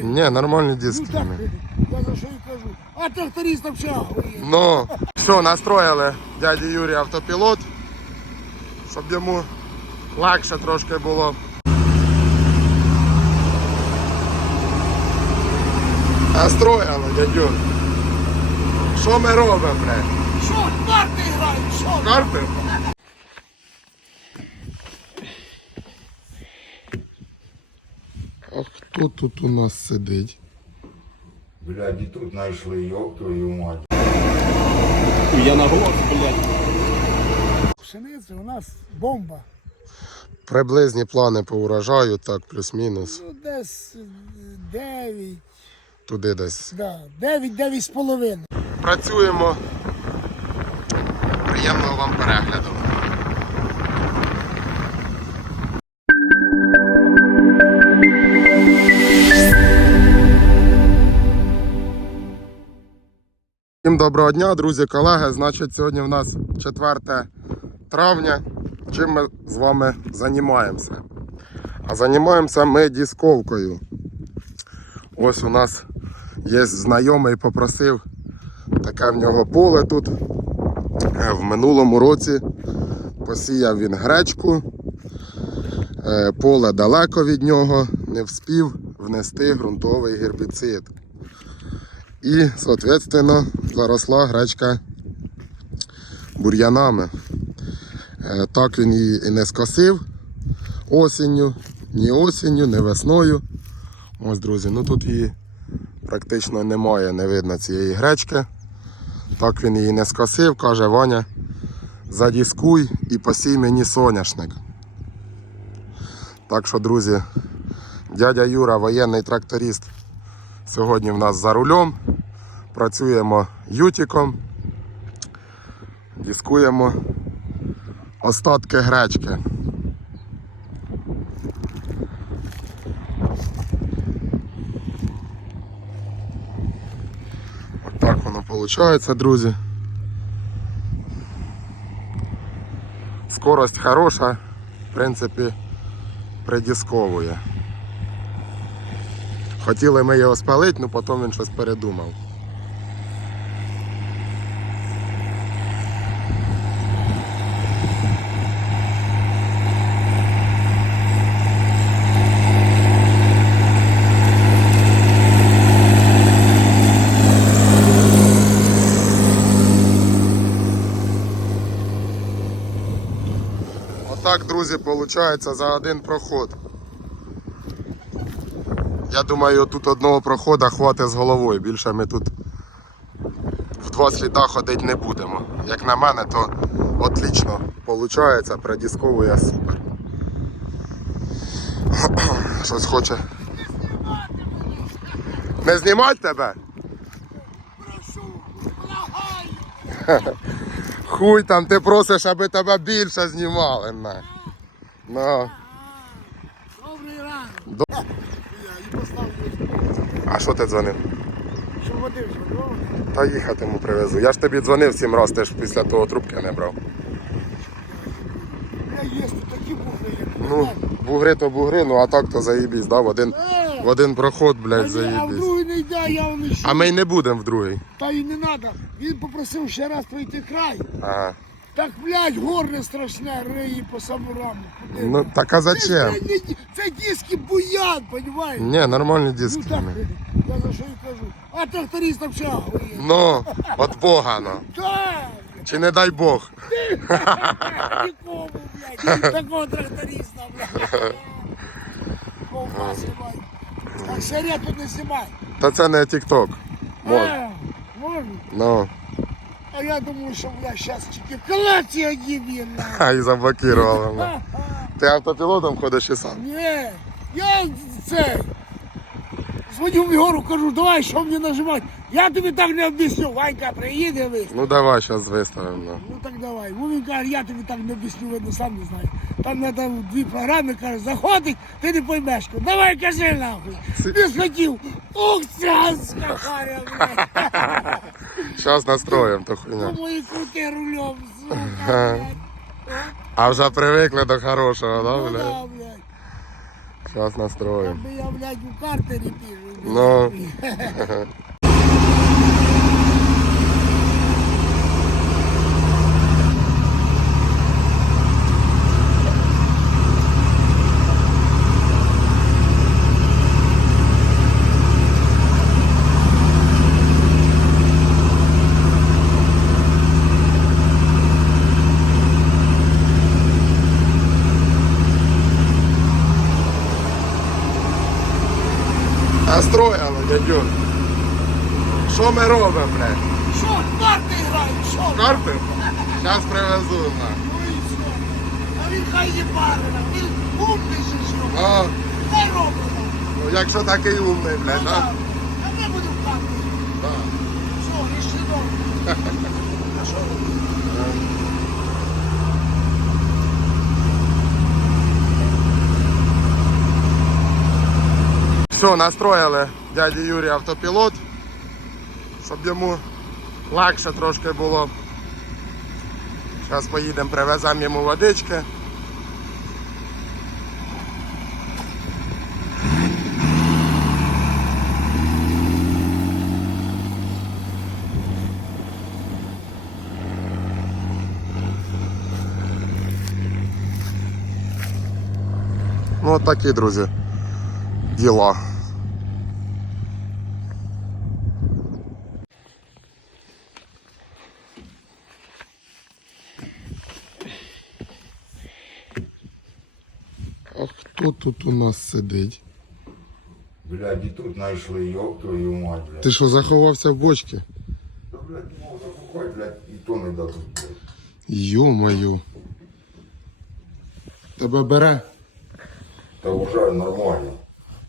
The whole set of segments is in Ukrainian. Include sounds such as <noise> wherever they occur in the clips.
знаю. Ні, нормальні Ну так, я за що і кажу. А трактористам ще охуєть. Ну, все, настроїли дяді Юрі автопілот, щоб йому легше трошки було. Настроїли, дядю. Що ми робимо, блядь? Що, карти грають, що? Карти? Хто тут у нас сидить? Блядь, і тут знайшли, ёб твою мать. Я на голос, блядь. Пшениця у нас бомба. Приблизні плани по урожаю, так, плюс-мінус. Ну, десь 9, Туди десь. да, 9, 9 з половиною. Працюємо. Приємного вам перегляду. Доброго дня, друзі, колеги. Значить, сьогодні в нас 4 травня. Чим ми з вами займаємося? А займаємося ми дисковкою. Ось у нас є знайомий, попросив таке в нього поле тут. Е, В минулому році посіяв він гречку. Е, Поле далеко від нього, не вспів внести ґрунтовий гербіцид. І, соответственно, заросла гречка бур'янами. Е, Так він її і не скосив осінню, ні осінню, ні весною. Ось, друзі, ну тут її практично немає, не видно цієї гречки. Так він її не скосив, каже Ваня, задіскуй і посій мені соняшник. Так що, друзі, дядя Юра, воєнний тракторист, сьогодні в нас за рулем. Працюємо ютіком, дискуємо остатки гречки. Так воно виходить, друзі. Скорость хороша, в принципі, придісковує. Хотіли ми його спалити, але потім він щось передумав. Отак, друзі, виходить за один проход. Я думаю, тут одного проходу хватить з головою. Більше ми тут в два сліда ходити не будемо. Як на мене, то отлично виходить, придісковує супер. <clears throat> Щось хоче. Не знімати тебе? Прошу. <laughs> Хуй там, ти просиш, аби тебе більше знімали. На. Ну. Добрий ранок. А що ти дзвонив? що води вже добре. Та їхати йому привезу. Я ж тобі дзвонив сім разів, ти ж після того трубки не брав. Я є тут такі бухи, як Ну, бугри то бугри, ну а так то заїбісь, да? В один, Е, в один проход, блядь, а в заїбісь. другий не йде, я он ще. А ми й не будемо в другий. Та й не треба. Він попросив ще раз пройти край. Ага. Так, блядь, горне страшне, риї по самураму. Ну так а Це, зачем? блядь, не- це диски буян, понімаєш? Ні, нормальні диски. Ну так, я за що і кажу. А трактористам ще охуєть. Ну, от Бога, ну. Так, Чи не дай Бог. нікому, блядь, такого тракториста, блядь. Ковбаси, блядь. Так, сигарет тут не знімай. Та це не тік-ток. Мож. Е, Можна? Ну, А я думаю, що, я зараз тільки колекція їм а і заблокували. <laughs> ну. Ти автопілотом ходиш і сам. Ні, я це. Звоню в Єгору, кажу, давай, що мені нажимати. Я тобі так не об'ясню. Ванька приїде ви. Ну давай зараз виставимо. ну. Ну так давай. Ну він каже, я тобі так не об'ясню, видно, сам не знаю. Там треба дві програми, каже, заходить, ти не поймеш. Давай кажи нахуй. Ти схотів. Ух, ця скахаря, блядь. Зараз то хуйня. Мої крути рулем, сука, блядь. А вже привикли до хорошого, да, Ну да, блядь. Зараз настроїмо. Я, блядь, у картері піжу. Ну. <laughs> Настроїли, дядю. Що ми робимо, блядь? Що, карти грають, що? Карти? Зараз привезу. на. Ну і що? А він хай є барина, він умний що? А, Не робить. ну якщо такий умний, блядь, Ну, да? так. А ми будемо в карти. Да. Що, рішено? А що? Все, настроїли дяді Юрій автопілот, щоб йому легше трошки було. Зараз поїдемо, привеземо йому водички. Ну, от такі, друзі, діла. А хто тут у нас сидить? Блядь, і тут знайшли, йоб твою мать, блядь. Ти що, заховався в бочці? Та, блядь, мов запухать, блядь, і то не дадуть, блядь. Йо-моє. Тебе бере? Та вже нормально.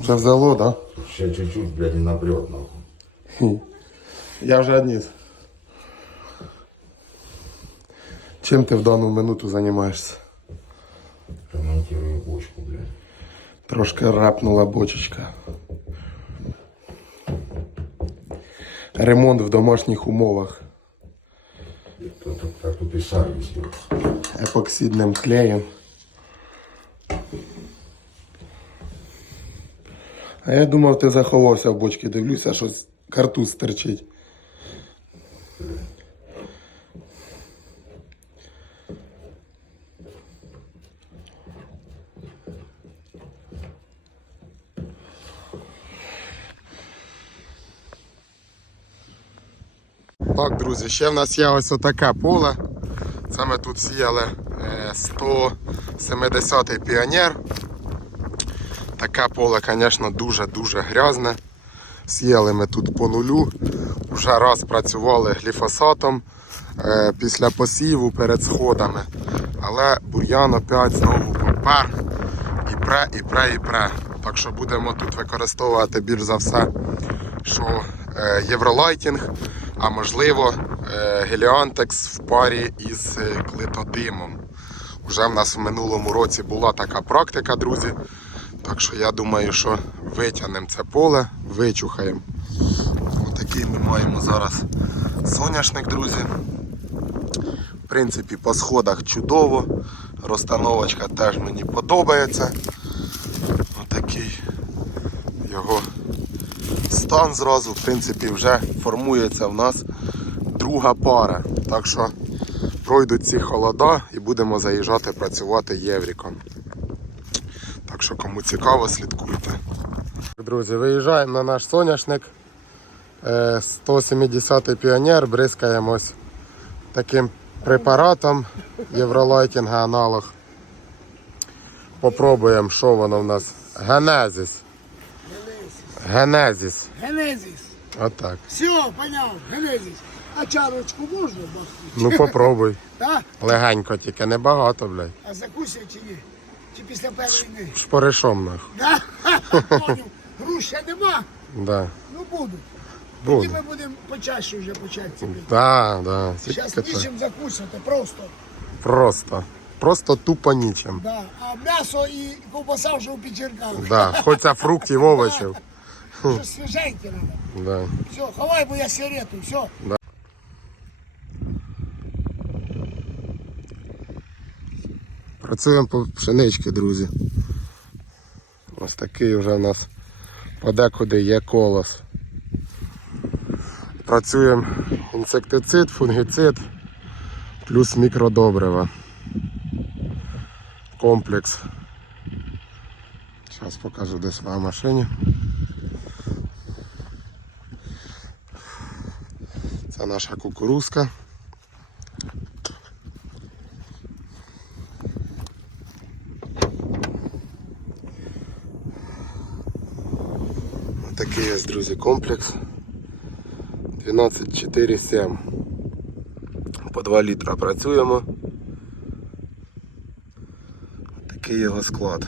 Вже взяло, так? Да? Ще чуть-чуть, блядь, і напрет, нахуй. Я вже одніс. Чим ти в дану минуту займаєшся? Трошки рапнула бочечка. Ремонт в домашніх умовах. Епоксидним клеєм. А я думав, ти заховався в бочці, дивлюся, щось картуз терчить. Так, друзі, ще в нас є ось отаке поле. Це ми тут сіяли е, 170-й піонер. Таке поле, звісно, дуже-дуже грязне. Сіяли ми тут по нулю. Вже раз працювали гліфосатом е, після посіву перед сходами. Але бур'ян опять знову попер. І пре, і пре, і пре. Так що будемо тут використовувати більш за все, що е, євролайтінг, а можливо е, геліантекс в парі із е, клитодимом. Уже в нас в минулому році була така практика, друзі. Так що я думаю, що витягнемо це поле, вичухаємо. Отакий ми маємо зараз соняшник, друзі. В принципі, по сходах чудово. Розстановочка теж мені подобається. Отакий його стан зразу, в принципі, вже формується в нас друга пара. Так що пройдуть ці холода і будемо заїжджати працювати євріком. Так що кому цікаво, слідкуйте. Друзі, виїжджаємо на наш соняшник. Е, 170-й піонер, бризкаємось таким препаратом Євролайтінга аналог. Попробуємо, що воно в нас. Генезіс. Генезіс. Генезіс. Отак. Все, поняв, Генезіс. А чарочку можна бахнути? Ну попробуй. <laughs> Так? Легенько тільки, небагато, блядь. А закусив чи ні? Чи після першої? Шпоришом нахуй. Да? <laughs> Поняв. Нема? Да. Ну буду. Тоді ми будемо почаще вже почати. Да, да. Зараз Тільки нічим закусити, просто. Просто. Просто тупо нічим. Да. А м'ясо і ковбаса вже у печерках. Да. Хоч це фруктів, овочів. <laughs> Що свіженьке треба. Да. Все, ховай, бо я сигарету, все. Працюємо по пшенички, друзі. Ось такий вже у нас подекуди є колос. Працюємо інсектицид, фунгіцид, плюс мікродобрива. Комплекс. Зараз покажу десь на машині. Наша кукурузка. Такий є, друзі, комплекс. 12,4,7. По 2 літра працюємо. Такий його склад.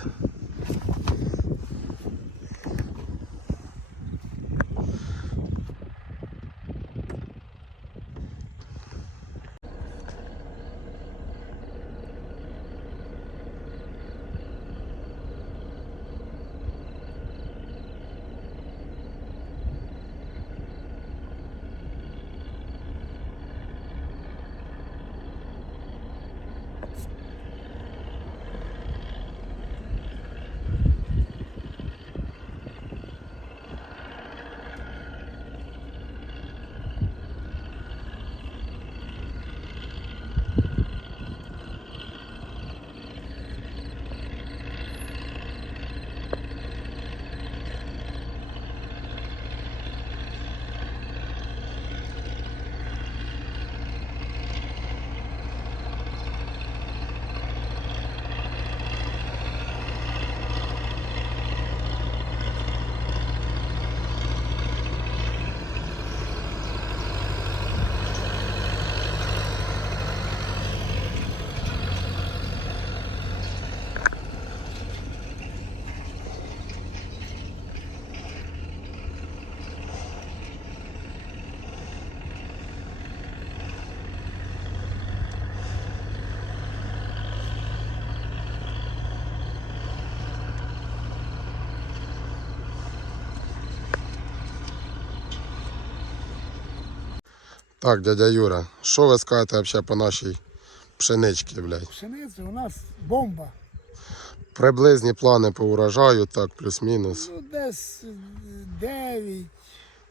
Так, дядя Юра, що ви скажете взагалі по нашій пшеничці, блядь? Пшениця у нас бомба. Приблизні плани по урожаю, так, плюс-мінус. Ну, десь 9,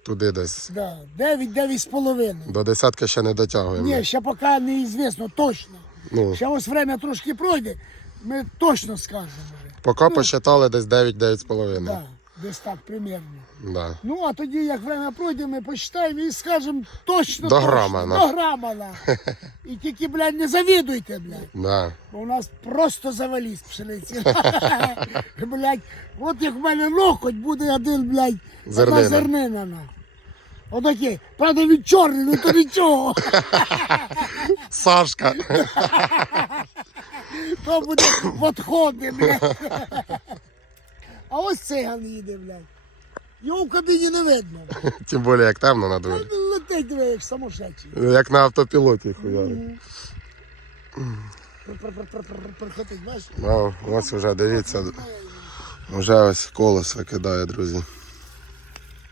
Туди десь. да, 9, 9 з половиною. До десятки ще не дотягуємо. Ні, ще поки не звісно, точно. Ну, Ще ось время трошки пройде, ми точно скажемо. вже. поки посчитали десь 9-9,5. Да, десь так примерно. Да. Ну, а тоді, як время пройде, ми посчитаємо і скажемо точно. До точно, грама, на. Грама, на. <laughs> І тільки, блядь, не завідуйте, блядь. Да. Бо у нас просто завалість пшениці. <laughs> блядь, от як в мене локоть буде один, блядь, Зернина. одна зернина. на. Отакі. Правда, він чорний, ну то нічого. <laughs> Сашка! То буде в отходи, блядь. А ось циган їде, блядь. Його в кабіні не видно. <laughs> Тим більше як темно на дворі. Він летить диви, як самошедший. Як на автопілоті хуярить. Приходить, бачиш? Ну, ось вже дивіться. Вже ось колос викидає, друзі.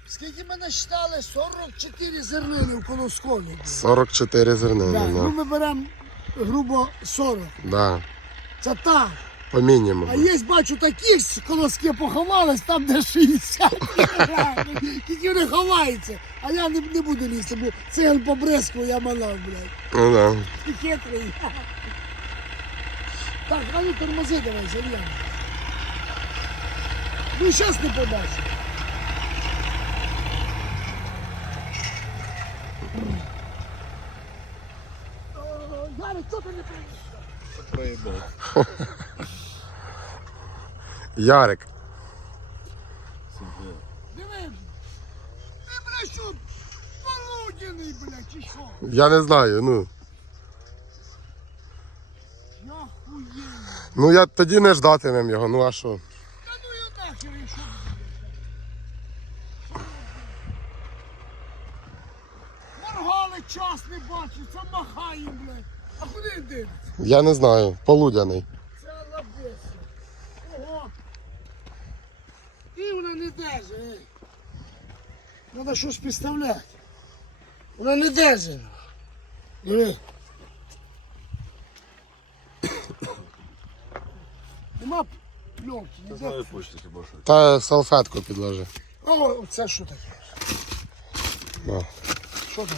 Скільки мене считали? 44 зернини в колоскові. 44 зернини. Да, ну ми беремо грубо 40. Да. Це так. По мінімуму. А є, бачу, такі ж колоски поховались, там де 60. Тільки вони ховаються. А я не, не буду лізти, бо циган побризку я малав, блядь. Ну да. Ти хитрий. Так, а ну тормози давай, зальян. Ну, зараз не побачу. Гарик, що ти не прийшов? Проебал. <laughs> Ярик. Диви, ти, блядь, що, полудяний, блядь, чи що? Я не знаю, ну. Я хуєю. Ну я тоді не ждатимем його, ну а що? Та ну я нахер, і що? Моргали час не бачить, це махає, блядь. А куди дивиться? Я не знаю. Полудяний. І вона не держить, ей. Треба щось підставляти. Вона не держить. Диви. Нема почти хіба що. Та салфетку підложи. О, це що таке? Ну. Що там?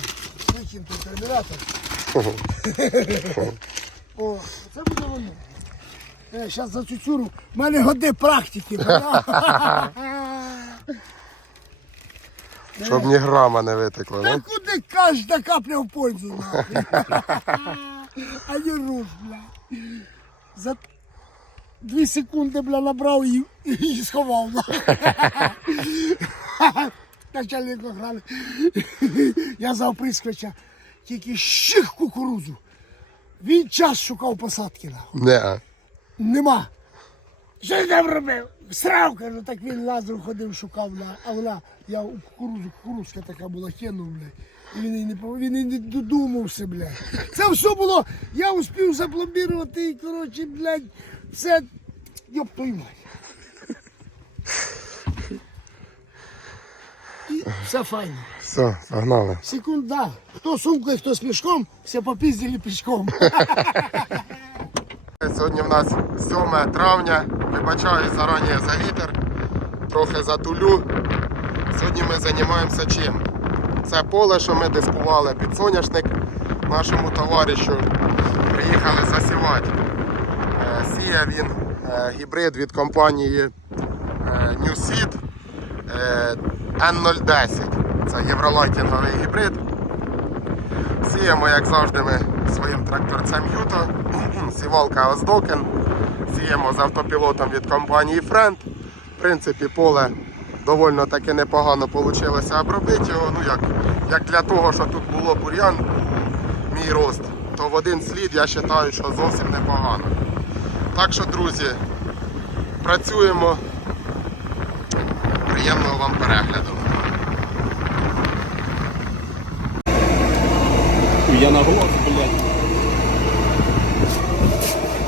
Викинь той термінатор. О, це буде воно. Е, зараз за цю цюру. В мене годи практики. <laughs> Щоб ні грама не витекло, Та куди кожна капля в пользу. <laughs> А не руш, бля. За дві секунди, бля, набрав і, і сховав. <laughs> Начальник охрани. Я за оприскувача тільки щих кукурузу. Він час шукав посадки. Нахуй. Не. Нема. Що ти там робив? Срав, кажу, так він лазив, ходив, шукав на. А вона, я у кукурузу, кукурузка така була, кинув, блядь. І він і не він і не додумався, блядь. Це все було, я успів запломбірувати, і, коротше, блядь, все. Йоп твою мать. І все файно. Все, погнали. Секунда. Хто сумкою, хто з мішком, все попіздили пішком. <laughs> Сьогодні в нас 7 травня. Вибачаюсь зарані за вітер. Трохи затулю. Сьогодні ми займаємося чим? Це поле, що ми дискували під соняшник нашому товаришу. Приїхали засівати. Е, Сіє він е, гібрид від компанії е, New Seed е, N010. Це євролайтінговий гібрид. Сіємо, як завжди, ми своїм тракторцем Юто. <clears throat> Сівалка Оздокен. Сіємо з автопілотом від компанії Friend. В принципі, поле доволі таки непогано вийшло обробити його. Ну як, як для того, що тут було бур'ян, мій рост, то в один слід я вважаю, що зовсім непогано. Так що, друзі, працюємо. Приємного вам перегляду. Я на голос, блядь.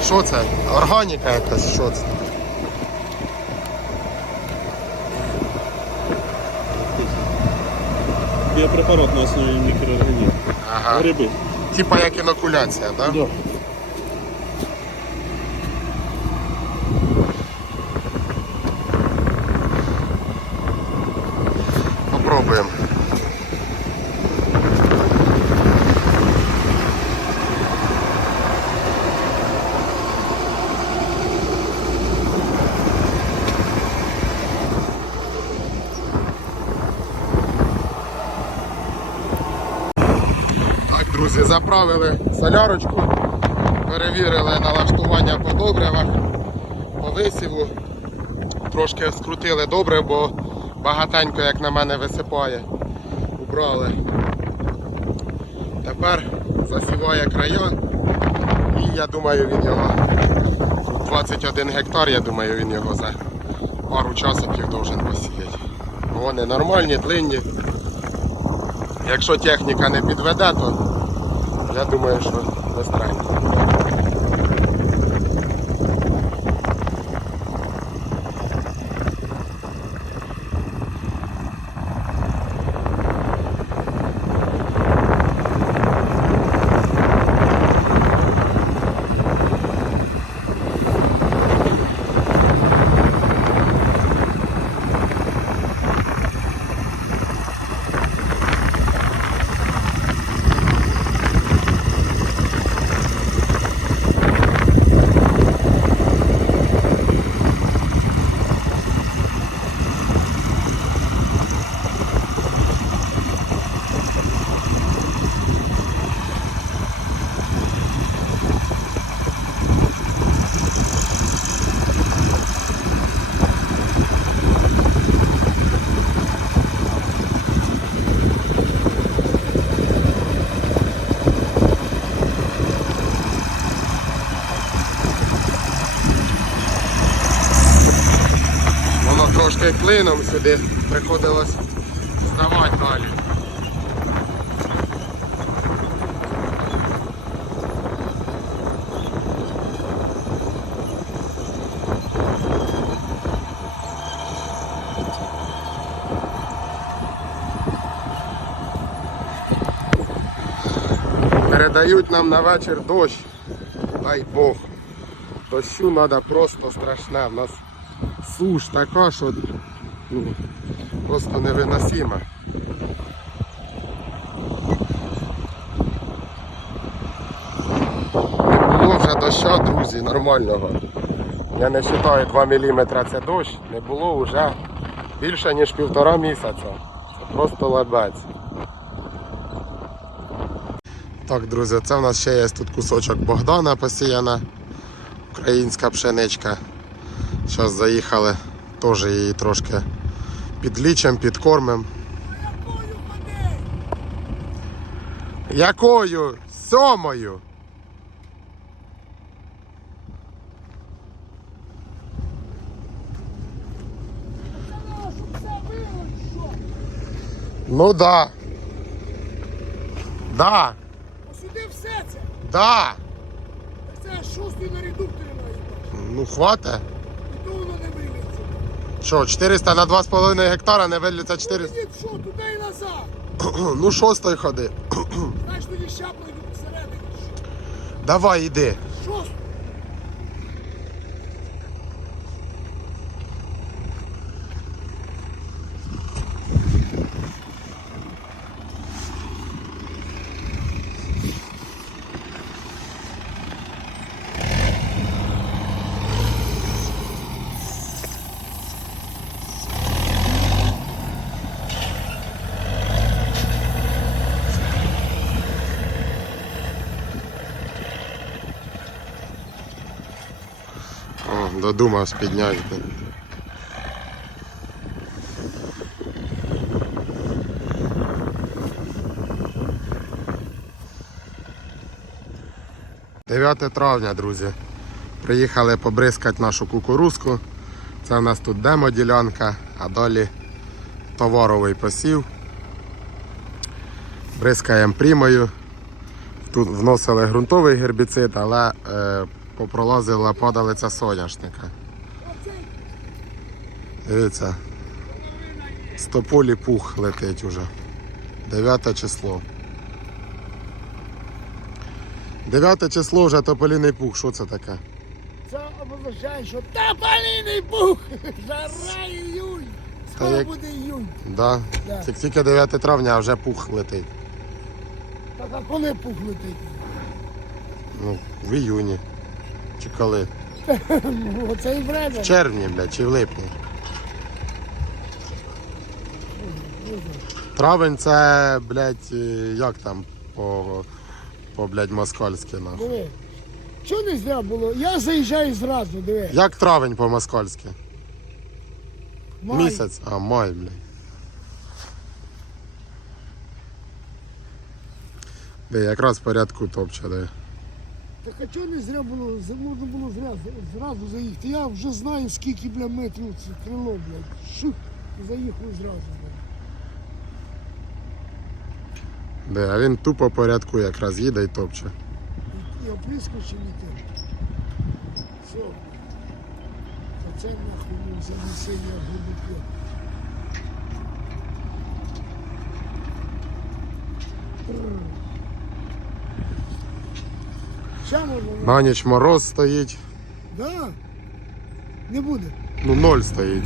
Що це? Органіка якась, що це? Біопрепарат на основі мікроорганізмів. Ага. Гриби. Типа як інокуляція, так? Да? Да. Попробуємо. Так, друзі, заправили солярочку, перевірили налаштування по добривах, по висіву. Трошки скрутили добре, бо багатенько, як на мене, висипає. Убрали. Тепер засіває края і я думаю він його 21 гектар, я думаю він його за пару часиків должен посіяти. Вони нормальні, длинні. Якщо техніка не підведе, то я думаю, що безкрайньо. Воно трошки клином сюди приходилось здавати далі. Передають нам на вечір дощ. Дай Бог. Дощу треба просто страшне. В нас суш така, що ну, просто невиносима. Не було вже доща, друзі, нормального. Я не вважаю 2 мм це дощ, не було вже більше ніж півтора місяця. Це просто лебець. Так, друзі, це в нас ще є тут кусочок Богдана посіяна, українська пшеничка. Зараз заїхали, теж її трошки підкормимо. Якою ходи? Якою? Сьомою. Ну да. Да. А сюди все це. Да. Так це шостий на редукторі має. Ну хвата. І то воно не вилиться. Що, 400 на 2,5 гектара не виліться 400? Ні, що, туди і назад. <clears throat> Ну шостої ходи. Знаєш, тоді ще йду посередині. Давай іди. О, підняти. Дев'яте травня, друзі. Приїхали побризкати нашу кукурузку. Це в нас тут демо-ділянка, а далі товаровий посів. Бризкаємо прімою. Тут вносили ґрунтовий гербіцид, але е, попролазила падалиця соняшника. Дивіться, з тополі пух летить уже. 9 число. 9 число вже тополіний пух. Що це таке? Це означає, що тополіний пух. <laughs> Жара іюнь. Скоро як- буде іюнь. Да? Да. Тільки 9 травня, а вже пух летить. Так а коли пух летить? Ну, в іюні. Чи коли? <laughs> Оце і время. В червні, блядь, чи в липні. Травень це, блядь, е, як там по, по блядь, москальськи нахуй. Диви. Чого не зря було? Я заїжджаю зразу, диви. Як травень по москальськи? Май. Місяць? А, май, блядь. Де якраз в порядку топче, де. Так а чого не зря було? Можна було зря, зразу заїхати. Я вже знаю, скільки бля, метрів це крило, блядь. Шух, заїхав зразу. Блядь. Де, а він тупо порядку якраз їде і топче. І оприскочив і те. Все. А це нахуй ну, занесення глибоко. Ще можна? На ніч мороз стоїть, Да? Не буде. ну ноль стоїть.